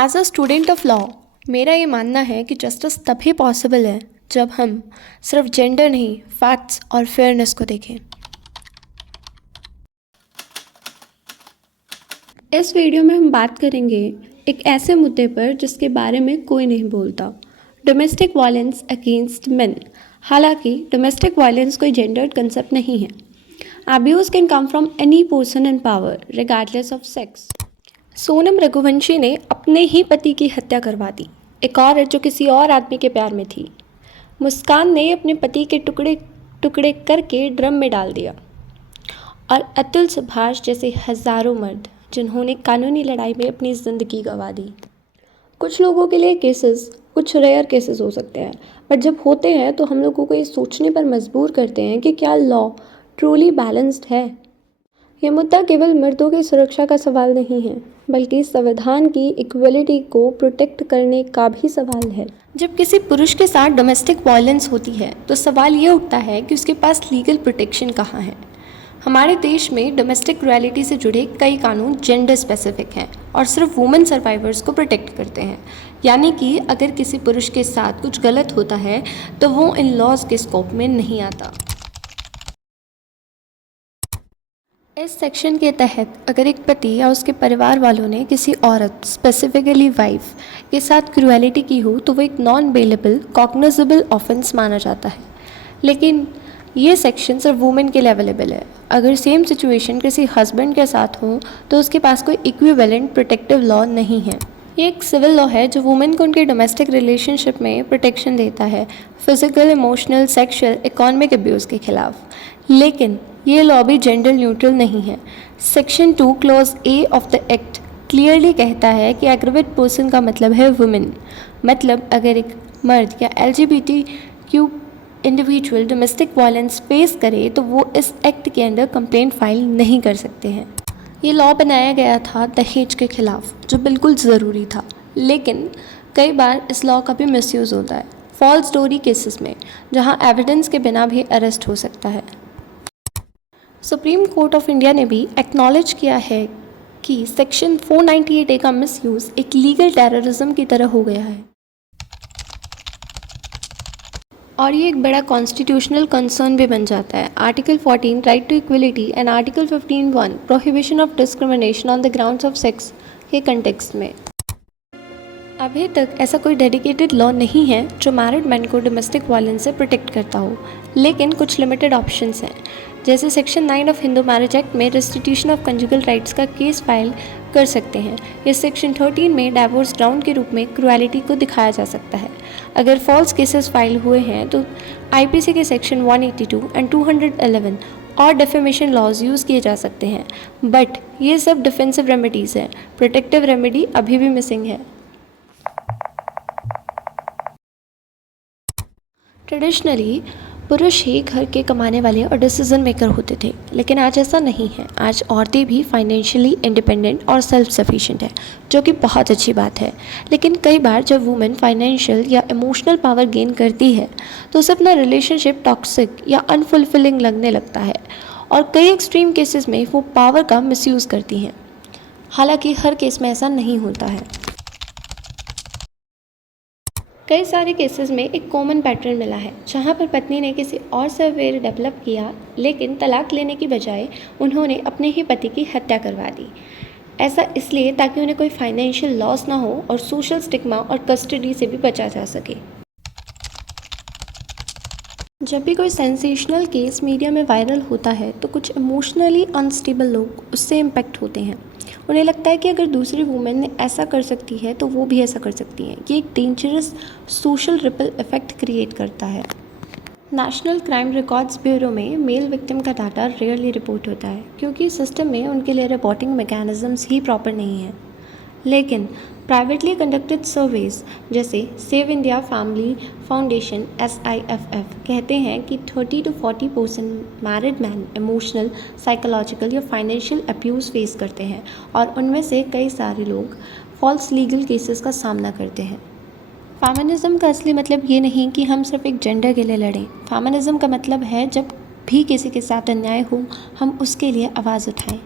As a student of law मेरा ये मानना है कि जस्टिस तभी पॉसिबल है जब हम सिर्फ जेंडर नहीं, फैक्ट्स और फेयरनेस को देखें। इस वीडियो में हम बात करेंगे एक ऐसे मुद्दे पर जिसके बारे में कोई नहीं बोलता, डोमेस्टिक वायलेंस अगेंस्ट मेन। हालांकि डोमेस्टिक वायलेंस कोई जेंडर्ड कंसेप्ट नहीं है। Abuse can come from any person in power regardless of sex. Sonam Raghuvanshi ने अपने ही पति की हत्या करवा दी, एक औरत जो किसी और आदमी के प्यार में थी। मुस्कान ने अपने पति के टुकड़े टुकड़े करके ड्रम में डाल दिया। और अतुल सुभाष जैसे हज़ारों मर्द जिन्होंने कानूनी लड़ाई में अपनी ज़िंदगी गंवा दी। कुछ लोगों के लिए केसेस कुछ रेयर केसेस हो सकते हैं, बट जब होते हैं तो हम लोगों को ये सोचने पर मजबूर करते हैं कि क्या लॉ ट्रूली बैलेंस्ड है। ये मुद्दा केवल मर्दों की सुरक्षा का सवाल नहीं है, बल्कि संविधान की इक्वलिटी को प्रोटेक्ट करने का भी सवाल है। जब किसी पुरुष के साथ डोमेस्टिक वायलेंस होती है तो सवाल ये उठता है कि उसके पास लीगल प्रोटेक्शन कहाँ है। हमारे देश में डोमेस्टिक क्रूएलिटी से जुड़े कई कानून जेंडर स्पेसिफिक हैं और सिर्फ वुमेन सर्वाइवर्स को प्रोटेक्ट करते हैं। यानी कि अगर किसी पुरुष के साथ कुछ गलत होता है तो वो इन लॉज के स्कोप में नहीं आता। इस सेक्शन के तहत अगर एक पति या उसके परिवार वालों ने किसी औरत, स्पेसिफिकली वाइफ, के साथ क्रूएलिटी की हो तो वो एक नॉन बेलेबल कॉग्निजेबल ऑफेंस माना जाता है। लेकिन ये सेक्शन सिर्फ वुमेन के लिए अवेलेबल है। अगर सेम सिचुएशन किसी हस्बैंड के साथ हो तो उसके पास कोई इक्विवेलेंट प्रोटेक्टिव लॉ नहीं है। ये एक सिविल लॉ है जो वुमेन को उनके डोमेस्टिक रिलेशनशिप में प्रोटेक्शन देता है, physical, emotional, sexual, economic abuse के खिलाफ। लेकिन ये लॉ भी जेंडर न्यूट्रल नहीं है। Section 2 clause A of the act clearly कहता है कि एग्रीवेट पर्सन का मतलब है वुमेन। मतलब अगर एक मर्द या LGBTQ individual domestic violence face करे तो वो इस एक्ट के अंडर कंप्लेंट फाइल नहीं कर सकते हैं। ये लॉ बनाया गया था दहेज के खिलाफ, जो बिल्कुल ज़रूरी था। लेकिन कई बार इस लॉ का भी मिसयूज़ होता है फॉल्स स्टोरी केसेस में, जहां एविडेंस के बिना भी अरेस्ट हो सकता है। सुप्रीम कोर्ट ऑफ इंडिया ने भी एक्नॉलेज किया है कि सेक्शन 498A का मिसयूज़ एक लीगल टेररिज्म की तरह हो गया है और ये एक बड़ा कॉन्स्टिट्यूशनल कंसर्न भी बन जाता है। Article 14 right to equality and article 15(1) prohibition of discrimination on the grounds of sex के कंटेक्स्ट में। अभी तक ऐसा कोई डेडिकेटेड लॉ नहीं है जो मैरिड मैन को डोमेस्टिक वायलेंस से प्रोटेक्ट करता हो, लेकिन कुछ लिमिटेड ऑप्शंस हैं। जैसे section 9 of Hindu marriage act में रेस्टिट्यूशन ऑफ कंजुगल राइट्स का केस फाइल कर सकते हैं। इस सेक्शन 13 में डाइवोर्स ग्राउंड के रूप में क्रूएलिटी को दिखाया जा सकता है। अगर फॉल्स केसेस फाइल हुए हैं तो IPC के सेक्शन 182 एंड 211 और डेफेमेशन लॉज यूज़ किए जा सकते हैं। बट ये सब डिफेंसिव रेमेडीज़ हैं, प्रोटेक्टिव रेमेडी अभी भी मिसिंग है। ट्रेडिशनली पुरुष ही घर के कमाने वाले और डिसीजन मेकर होते थे, लेकिन आज ऐसा नहीं है। आज औरतें भी फाइनेंशियली इंडिपेंडेंट और सेल्फ सफिशिएंट है, जो कि बहुत अच्छी बात है। लेकिन कई बार जब वुमेन फाइनेंशियल या इमोशनल पावर गेन करती है तो उसे अपना रिलेशनशिप टॉक्सिक या अनफुलफिलिंग लगने लगता है और कई एक्सट्रीम केसेस में वो पावर का मिसयूज़ करती हैं। हालांकि हर केस में ऐसा नहीं होता है। कई सारे केसेस में एक कॉमन पैटर्न मिला है जहां पर पत्नी ने किसी और से अफेयर डेवलप किया, लेकिन तलाक लेने की बजाय उन्होंने अपने ही पति की हत्या करवा दी। ऐसा इसलिए ताकि उन्हें कोई फाइनेंशियल लॉस ना हो और सोशल स्टिग्मा और कस्टडी से भी बचा जा सके। जब भी कोई सेंसेशनल केस मीडिया में वायरल होता है तो कुछ इमोशनली अनस्टेबल लोग उससे इम्पैक्ट होते हैं। उन्हें लगता है कि अगर दूसरी वुमेन ने ऐसा कर सकती है तो वो भी ऐसा कर सकती हैं। ये एक dangerous social ripple effect create करता है। नेशनल क्राइम रिकॉर्ड्स ब्यूरो में मेल विक्टिम का डाटा रेयरली रिपोर्ट होता है क्योंकि सिस्टम में उनके लिए रिपोर्टिंग मैकेनिज्म्स ही प्रॉपर नहीं है। लेकिन प्राइवेटली कंडक्टेड सर्वेज जैसे save India family foundation SIFF कहते हैं कि 30 to 40% married man emotional, psychological या फाइनेंशियल अब्यूज़ फेस करते हैं और उनमें से कई सारे लोग फॉल्स लीगल केसेस का सामना करते हैं। फेमिनिज्म का असली मतलब ये नहीं कि हम सिर्फ एक जेंडर के लिए लड़ें। फेमिनिज्म का मतलब है जब भी किसी के साथ अन्याय हो हम उसके लिए आवाज़ उठाएं।